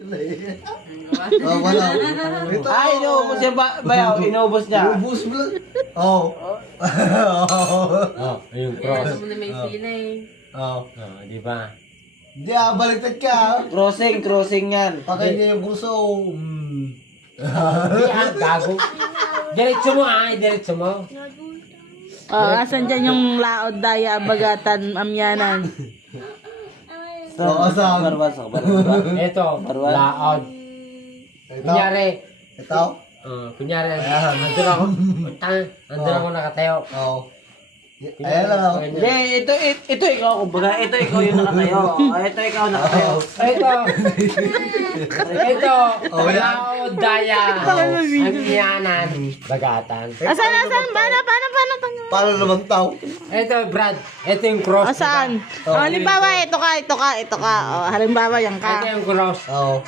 Oh, wala. Ito. Ay, inuubos niya ba? Bayaw, inuubos niya. Ubus mo lang. Oh. Oh, yung cross. mo na may sila eh. Oh. Oh, di ba? Hindi ah, baliktad ka. ah. Crossing, crossing yan. Pakay niya yung kurso. Hmm. Di ah, gago. Diretso mo ah, diretso mo. Oh, asan dyan yung laod, daya, bagatan, amyanan? Oo, saan? Barwas ako, barwas. Ito, Barwan. laod. Ito. Kunyari, Ito. uh, kunyari, andun ako, tang, andun ako nakatayo. Oh. Ayan lang. oh. Hindi, ito, ito, ito ikaw, kumbaga, ito ikaw yung nakatayo. Oh, ito ikaw nakatayo. Ito, ito, Oh, yan. laod, daya, angyanan, bagatan. Asan, asan? Paano, paano, paano? naman tao? Ito, Brad, ito yung cross. Asan? Oh, halimbawa, ito ka, ito ka, ito ka. Oh, halimbawa, yan Ito ka. yung cross. Oo.